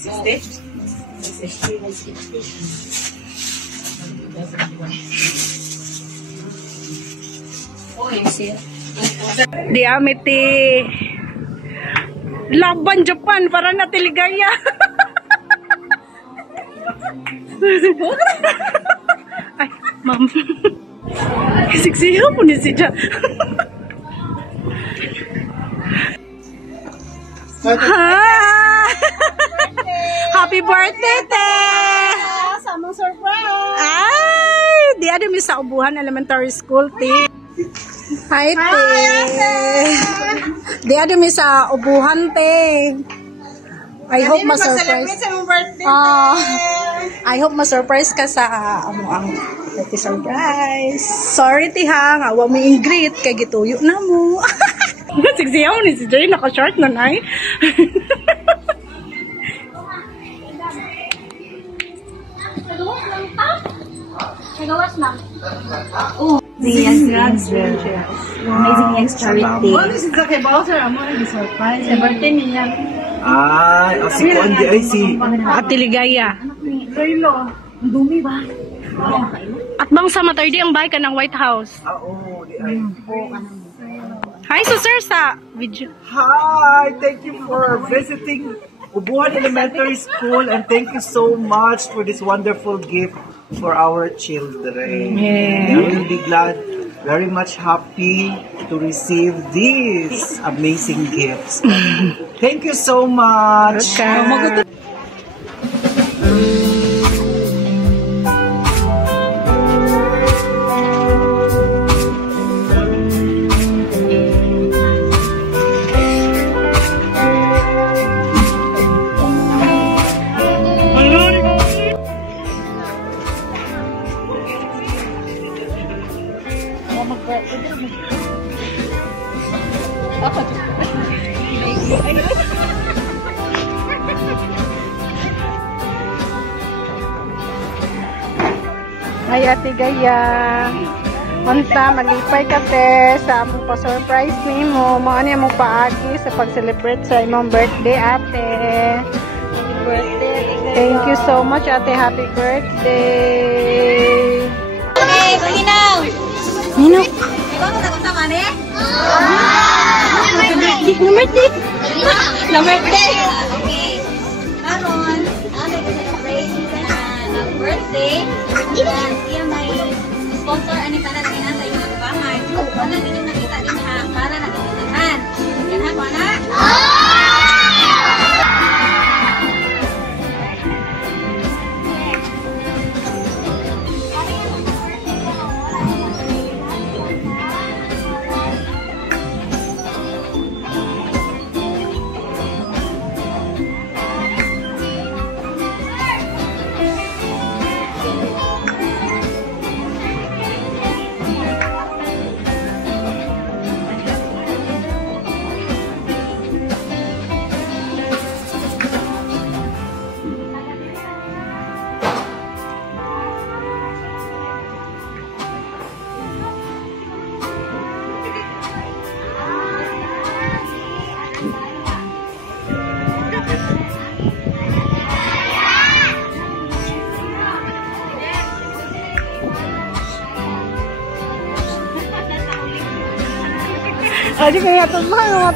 Di amiti Laban Japan para na Tiligaya. Ay, ma'am. Siksiyo po ni si Ja. Happy birthday, te! Samang surprise! Ay, di ada mi sa Ubuhan Elementary School, te. Hi, te! Di ada mi sa Ubuhan, te. I hope ma-surprise. I hope ma-surprise ka sa ang birthday surprise. Sorry, te ha. Nga, mo ingrit. Kaya gituyo na mo. Sigsiyaw ni si Jay. Naka-short na na eh. Nagawas lang. Amazing Eggs Charity. Ano si Zaki Bowser? Amo na surprise. Sa birthday niya. Ay, si Kondi ay si Ate Ligaya. Raylo. Ang dumi ba? At bang sa Mataydi ang bahay ka ng White House? Oo, di ay. Hi, so sir, sa video. Hi, thank you for visiting Ubuhan Elementary School and thank you so much for this wonderful gift for our children. Yeah. I will be glad, very much happy to receive these amazing gifts. Thank you so much. Okay. Ay, Ate Gaya. Unsa malipay ka te sa among pa-surprise nimo. Mao ni among paagi sa pag-celebrate sa imong birthday, ate. Happy birthday. Thank you so much, ate. Happy birthday. Hey, paginaw! Nino. Ikaw mo nagkasama ni? No birthday. Okay. Karon, ano yung celebrate ng birthday? Yan, siya may sponsor ani para din sa inyong bahay. Wala din yung nakita din ha para nagtutulungan. Yan ha, kuana? Adi kaya ito mga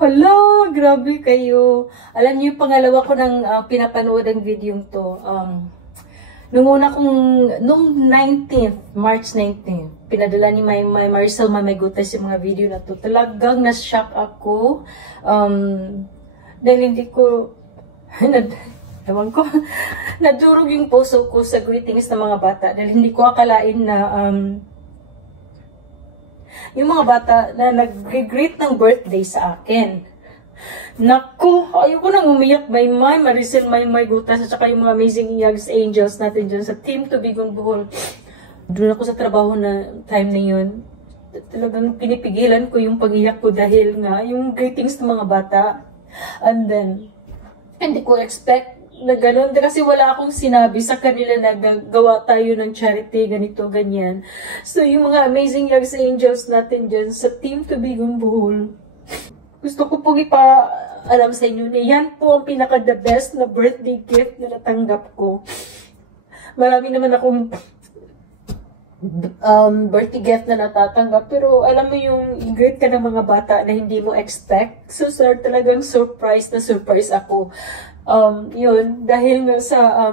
Hala, grabe kayo. Alam niyo, yung pangalawa ko ng pinapanood ang video to. Nung una kong, nung 19th, March 19th, pinadala ni Maricel Mamaygutas yung mga video na to. Talagang na-shock ako. Dahil hindi ko, ewan ko, nadurog yung puso ko sa greetings ng mga bata. Dahil hindi ko akalain na, yung mga bata na nag-greet ng birthday sa akin. Naku, ayoko nang umiyak. Maymay, Maricel Mamaygutas, at saka yung mga amazing Yags Angels natin dyan sa Team Tubigon Bohol. Doon ako sa trabaho na time na yun. Talagang pinipigilan ko yung pag-iyak ko dahil nga yung greetings ng mga bata. And then, hindi ko expect na gano'n. Kasi wala akong sinabi sa kanila na gawa tayo ng charity, ganito, ganyan. So, yung mga amazing Yags Angels natin dyan sa Team Tubigon Bohol, gusto ko pong alam sa inyo na yan po ang pinaka-the best na birthday gift na natanggap ko. Marami naman akong birthday gift na natatanggap, pero alam mo yung i-greet ka ng mga bata na hindi mo expect. So, sir, talagang surprise na surprise ako. Yun, dahil nga sa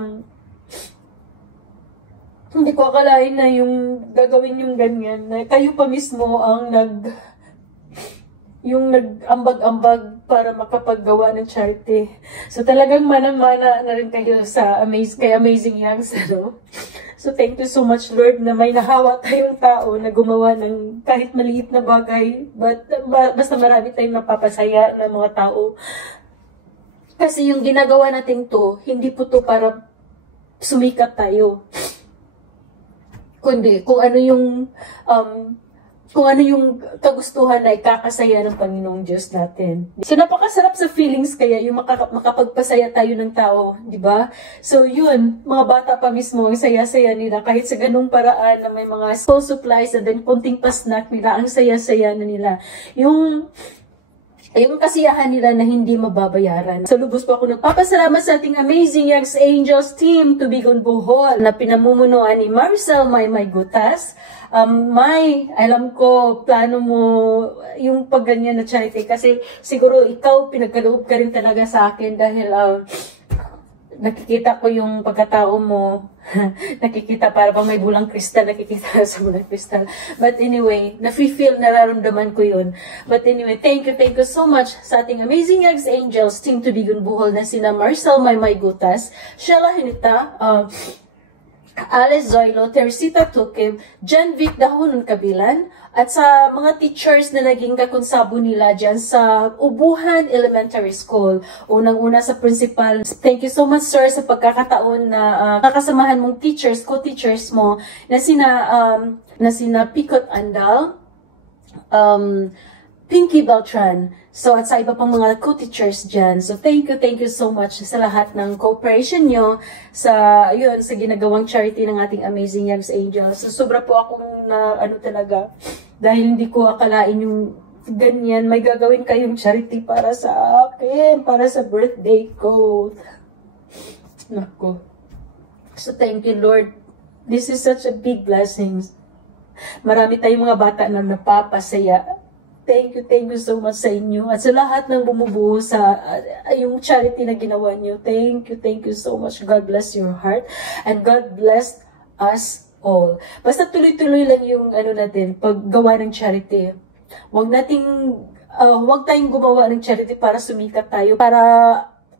hindi ko akalain na yung gagawin yung ganyan, na kayo pa mismo ang nag-ambag-ambag para makapaggawa ng charity. So talagang manang-mana na rin kayo sa kay Amazing Youngs, ano? So thank you so much, Lord, na may nahawa tayong tao na gumawa ng kahit maliit na bagay, but basta marami tayong napapasaya ng mga tao. Kasi yung ginagawa natin to, hindi po to para sumikat tayo. Kundi kung ano yung kagustuhan na ikakasaya ng Panginoong Diyos natin. So, napakasarap sa feelings kaya yung makapagpasaya tayo ng tao, di ba? So, yun, mga bata pa mismo, ang saya-saya nila, kahit sa ganung paraan na may mga school supplies and then kunting pa-snack nila, ang saya-saya na nila. Yung kasiyahan nila na hindi mababayaran. So, lubos po ako nagpapasalamat sa ating Amazing Yags Angels Team Tubigon Bohol na pinamumunuan ni Maricel Mamaygutas. Alam ko, plano mo yung pagganyan na charity kasi siguro ikaw pinagkaloob ka rin talaga sa akin dahil nakikita ko yung pagkatao mo. Nakikita para bang may bulang kristal, nakikita sa bulang kristal. But anyway, nafe-feel, nararamdaman ko yun. But anyway, thank you so much sa ating Amazing Yags Angels Team Tubigon Bohol na sina Maricel Mamaygutas, Sheila Hinita, Alice Zoilo, Teresita Tukib, Jan Vic Dahonon Kabilan, at sa mga teachers na naging kakonsabo nila dyan sa Ubuhan Elementary School. Unang-una sa principal, thank you so much, sir, sa pagkakataon na kakasamahan mong teachers, co-teachers mo, na sina Picot Andal, Pinky Beltran, so at sa iba pang mga co-teachers dyan. So thank you so much sa lahat ng cooperation nyo sa ginagawang charity ng ating Amazing Youngs Angels. So sobra po akong talaga, dahil hindi ko akalain yung ganyan, may gagawin kayong charity para sa akin, para sa birthday ko. Nako. So thank you, Lord. This is such a big blessing. Marami tayong mga bata na napapasaya. Thank you so much sa inyo. At sa lahat ng bumubuo sa yung charity na ginawa niyo. Thank you so much. God bless your heart. And God bless us all. Basta tuloy-tuloy lang yung natin, paggawa ng charity. Huwag tayong gumawa ng charity para sumikat tayo, para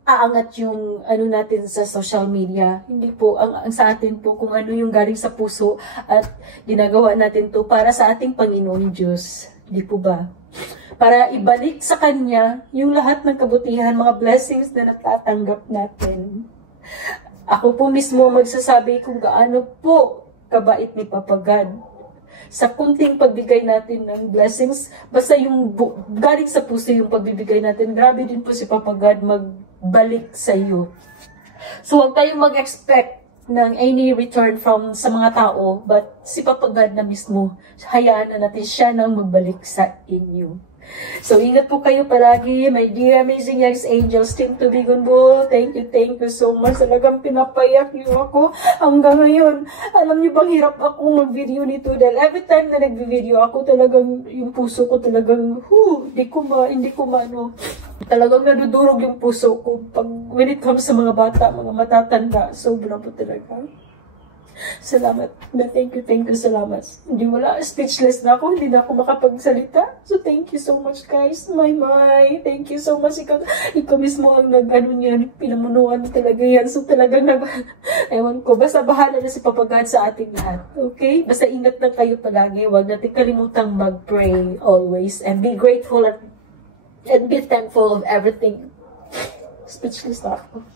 aangat yung natin sa social media. Hindi po, ang sa atin po kung ano yung galing sa puso at ginagawa natin to para sa ating Panginoong Diyos. Di po ba? Para ibalik sa Kanya yung lahat ng kabutihan, mga blessings na natatanggap natin. Ako po mismo magsasabi kung gaano po kabait ni Papa God. Sa kunting pagbigay natin ng blessings, basta yung galing sa puso yung pagbibigay natin, grabe din po si Papa God magbalik sa iyo. So huwag tayong mag-expect ng any return sa mga tao, but si Papa God na mismo, hayaan na natin siya nang magbalik sa inyo. So, ingat po kayo palagi, my dear Amazing Young Angels, Team Tubigon Bull. Thank you so much. Talagang pinapayak niyo ako hanggang ngayon. Alam niyo bang hirap ako mag-video nito dahil every time na nag-video ako, talagang yung puso ko talagang, hindi ko ano, talagang nadudurog yung puso ko pag when it comes sa mga bata, mga matatanda. Sobra po talaga. Salamat. Thank you, salamat. Hindi wala, speechless na ako, hindi na ako makapagsalita. So, thank you so much, guys. My. Thank you so much. Ikaw mismo ang nag-ano niyan, pinamunuan talaga yan. So, talagang ewan ko, basta bahala na si Papa God sa ating lahat. Okay? Basta ingat lang kayo palagi. Huwag natin kalimutang mag-pray always. And be grateful and be thankful of everything. Speechless na ako.